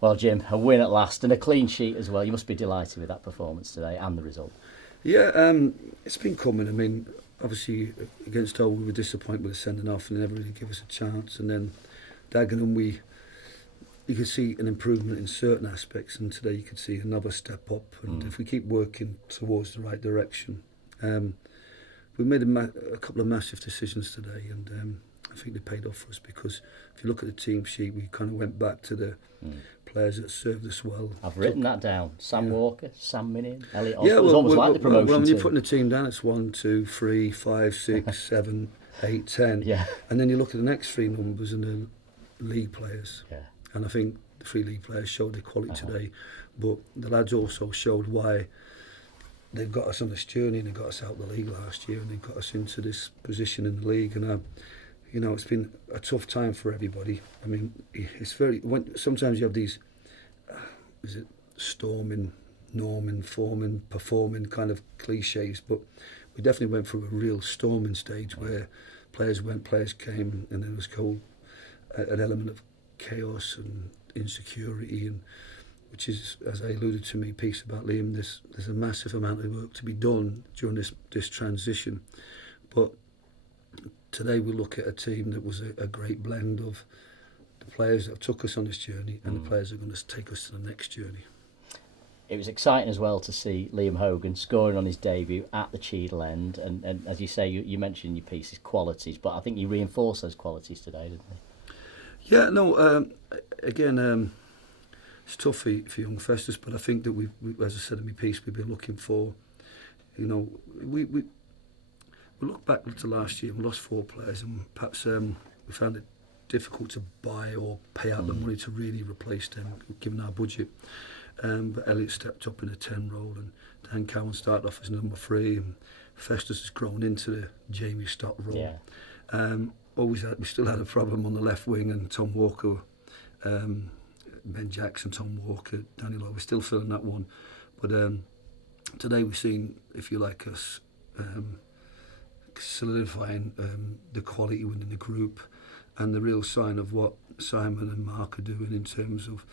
Well, Jim, a win at last and a clean sheet as well. You must be delighted with that performance today and the result. Yeah, it's been coming. I mean, obviously against Hull we were disappointed with the sending off and they never really gave us a chance. And then Dagenham, you could see an improvement in certain aspects, and today you could see another step up. And if we keep working towards the right direction, we made a couple of massive decisions today, and I think they paid off for us, because if you look at the team sheet, we kind of went back to the players that served us well. I've written that down. Sam Walker, Sam Minion, Elliot Oswald. It's almost like the promotion when team. you're putting the team down, it's 1, 2, 3, 5, 6, 7, 8, 10. Yeah. And then you look at the next three numbers and the league players. Yeah. And I think the three league players showed their quality today, but the lads also showed why they've got us on this journey, and they got us out of the league last year, and they got us into this position in the league. And you know, it's been a tough time for everybody. I mean, it's sometimes you have these, storming, norming, forming, performing kind of cliches, but we definitely went through a real storming stage where players went, players came, and there was an element of chaos and insecurity, and which is, as I alluded to my piece about Liam, there's a massive amount of work to be done during this transition. But today we look at a team that was a great blend of the players that took us on this journey and the players that are going to take us to the next journey. It was exciting as well to see Liam Hogan scoring on his debut at the Cheadle end, and as you say, you mentioned in your piece his qualities, but I think you reinforced those qualities today, didn't you? Yeah, no, again, it's tough for young Festus, but I think that we, as I said in my piece, we've been looking for, you know, we look back to last year and we lost 4 players, and perhaps we found it difficult to buy or pay out the money to really replace them, given our budget. But Elliot stepped up in a 10 role, and Dan Cowan started off as number 3, and Festus has grown into the Jamie Stott role. Yeah. We still had a problem on the left wing, and Tom Walker, Ben Jackson, Tom Walker, Daniel Powell, we're still filling that one. But today we've seen, if you like, us solidifying the quality within the group, and the real sign of what Simon and Mark are doing in terms of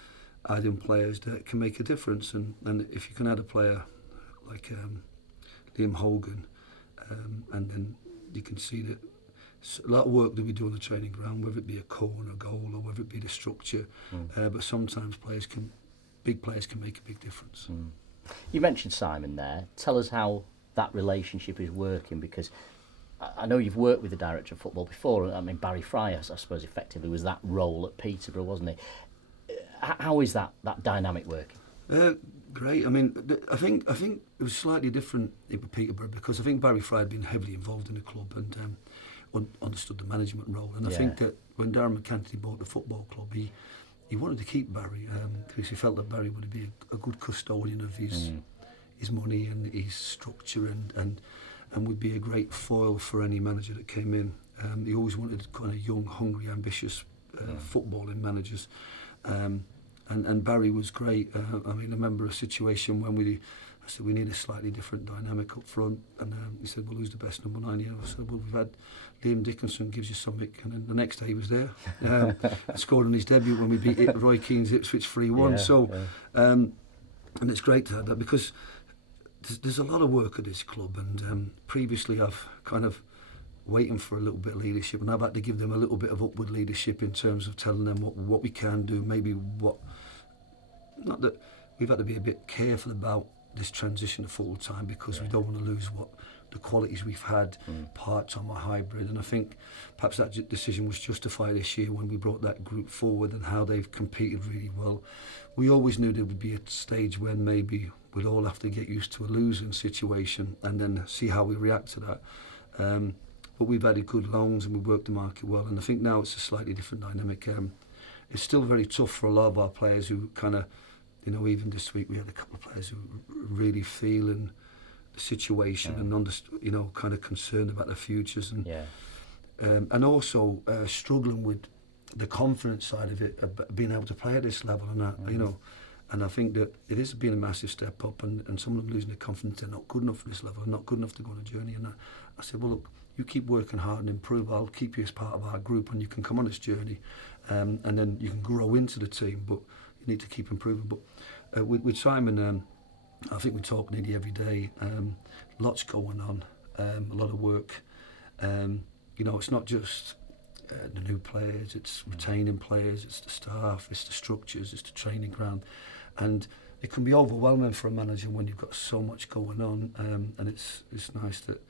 adding players that can make a difference. And if you can add a player like Liam Hogan, and then you can see that a lot of work that we do on the training ground, whether it be a corner, goal, or whether it be the structure, but sometimes big players can make a big difference. You mentioned Simon there. Tell us how that relationship is working, because I know you've worked with the director of football before. I mean, Barry Fry, I suppose, effectively was that role at Peterborough, wasn't he? How is that dynamic working? Great. I mean, I think it was slightly different with Peterborough, because I think Barry Fry had been heavily involved in the club and understood the management role. And I think that when Darren McCanty bought the football club, he wanted to keep Barry, because he felt that Barry would be a good custodian of his money and his structure, and would be a great foil for any manager that came in. He always wanted kind of young, hungry, ambitious footballing managers. And Barry was great. I mean, I remember a situation when I said, we need a slightly different dynamic up front. And he said, well, who's the best number 9 here? I said, well, we've had Liam Dickinson, gives you something. And then the next day he was there. Scored on his debut when we beat Roy Keane's Ipswich 3-1. And it's great to have that, because there's a lot of work at this club. And previously I've kind of waiting for a little bit of leadership, and I've had to give them a little bit of upward leadership in terms of telling them what we can do, maybe not that we've had to be a bit careful about this transition to full time, because we don't want to lose what the qualities we've had, part-time or hybrid. And I think perhaps that decision was justified this year when we brought that group forward and how they've competed really well. We always knew there would be a stage when maybe we'd all have to get used to a losing situation and then see how we react to that. But we've added good loans and we worked the market well, and I think now it's a slightly different dynamic. It's still very tough for a lot of our players who kind of, you know, even this week we had a couple of players who really feeling the situation and kind of concerned about their futures, and also struggling with the confidence side of it, being able to play at this level and that, And I think that it is being a massive step up, and some of them losing their confidence. They're not good enough for this level, they're not good enough to go on a journey. And I said, well, look, you keep working hard and improve. I'll keep you as part of our group, and you can come on this journey, and then you can grow into the team. But you need to keep improving. But with Simon, I think we talk nearly every day. Lots going on, a lot of work. It's not just the new players, it's retaining players, it's the staff, it's the structures, it's the training ground. And it can be overwhelming for a manager when you've got so much going on, and it's nice that,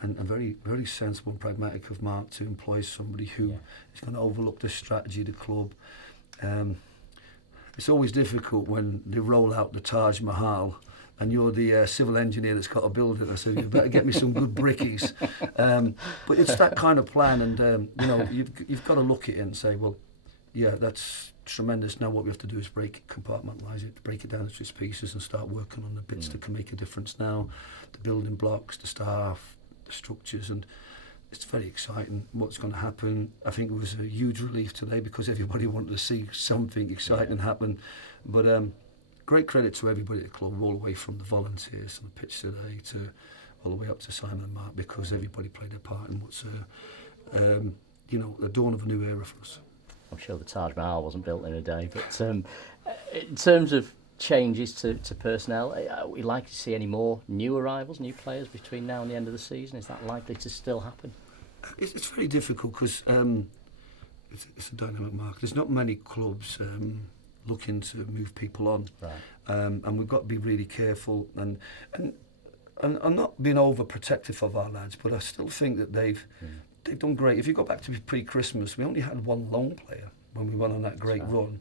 and very, very sensible and pragmatic of Mark to employ somebody who is going to overlook the strategy of the club. It's always difficult when they roll out the Taj Mahal and you're the civil engineer that's got to build it. I said, you better get me some good brickies. But it's that kind of plan, and you've got to look at it and say, well, yeah, that's tremendous. Now what we have to do is compartmentalise it, break it down into its pieces and start working on the bits that can make a difference now, the building blocks, the staff, the structures, and it's very exciting what's going to happen. I think it was a huge relief today because everybody wanted to see something exciting happen. But great credit to everybody at the club, all the way from the volunteers on the pitch today to all the way up to Simon and Mark, because everybody played their part in what's the dawn of a new era for us. I'm sure the Taj Mahal wasn't built in a day, but in terms of changes to personnel, are we likely to see any more new arrivals, new players between now and the end of the season? Is that likely to still happen? It's very difficult because it's a dynamic market. There's not many clubs looking to move people on, right. And we've got to be really careful. And I'm not being overprotective of our lads, but I still think that they've done great. If you go back to pre-Christmas, we only had one loan player when we went on that great run.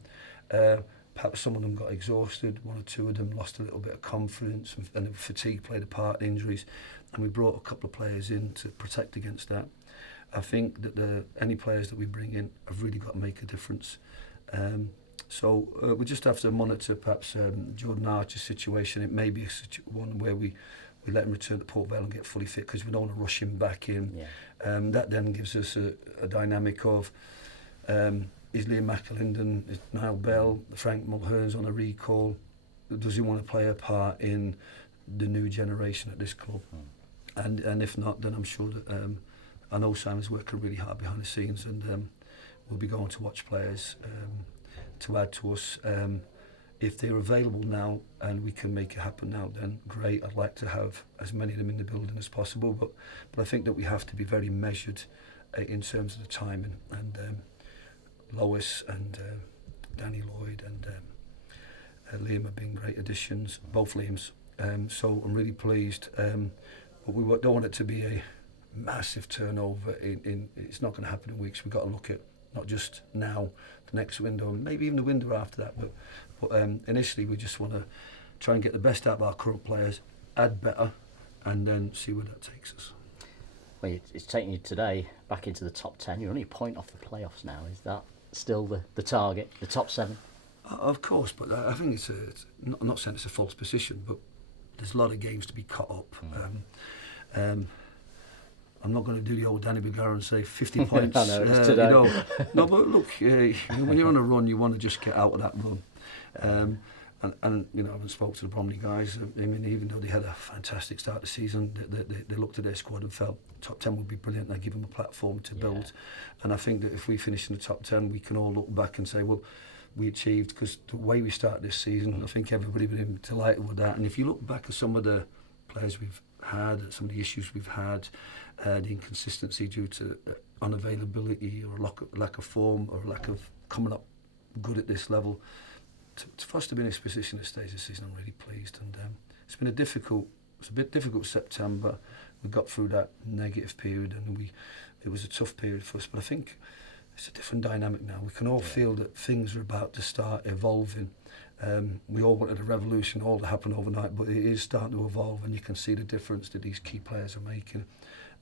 Perhaps some of them got exhausted, one or two of them lost a little bit of confidence, and fatigue played a part, injuries, and we brought a couple of players in to protect against that. I think that any players that we bring in have really got to make a difference. So we just have to monitor perhaps Jordan Archer's situation. It may be one where we let him return to Port Vale and get fully fit, because we don't want to rush him back in. That then gives us a dynamic of is Liam McAlinden, is Niall Bell, Frank Mulhern's on a recall. Does he want to play a part in the new generation at this club? And if not, then I'm sure that I know Simon's working really hard behind the scenes, and we'll be going to watch players to add to us. If they're available now and we can make it happen now, then great. I'd like to have as many of them in the building as possible, but I think that we have to be very measured in terms of the timing. And Lois and Danny Lloyd and Liam have been great additions, both Liams. So I'm really pleased. But we don't want it to be a massive turnover. It's not going to happen in weeks. We've got to look at not just now, the next window, and maybe even the window after that. But initially, we just want to try and get the best out of our current players, add better, and then see where that takes us. Well, it's taking you today back into the top 10. You're only a point off the playoffs now. Is that still the target, the top 7? Of course, but I think it's not saying it's a false position, but there's a lot of games to be caught up. I'm not going to do the old Danny Begara and say 50 points. I know, it's today. No, but look, when you're on a run, you want to just get out of that run. And I haven't spoke to the Bromley guys. I mean, even though they had a fantastic start to the season, they looked at their squad and felt top 10 would be brilliant. They give them a platform to build. And I think that if we finish in the top 10, we can all look back and say, well, we achieved, because the way we started this season, I think everybody would be delighted with that. And if you look back at some of the players we've had, some of the issues we've had, the inconsistency due to unavailability or lack of form or lack of coming up good at this level, for us to be in this position at this stage of the season, I'm really pleased. And it's been a bit difficult September. We got through that negative period, and it was a tough period for us. But I think it's a different dynamic now. We can all feel that things are about to start evolving. We all wanted a revolution all to happen overnight, but it is starting to evolve, and you can see the difference that these key players are making.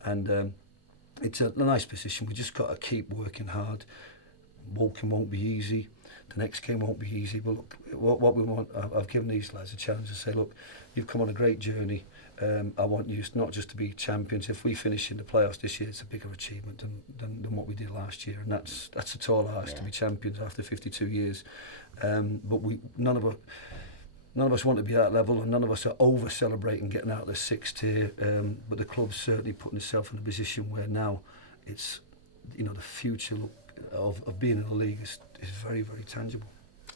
And it's a nice position. We just got to keep working hard. Walking won't be easy. The next game won't be easy. But look, what we want, I've given these lads a challenge to say, look, you've come on a great journey. I want you not just to be champions. If we finish in the playoffs this year, it's a bigger achievement than what we did last year, and that's a tall ask to be champions after 52 years. But none of us. none of us want to be at that level, and none of us are over celebrating getting out of the 6th tier. But the club's certainly putting itself in a position where now it's, the future of being in the league is very, very tangible.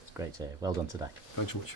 It's great to hear. Well done today. Thanks so much.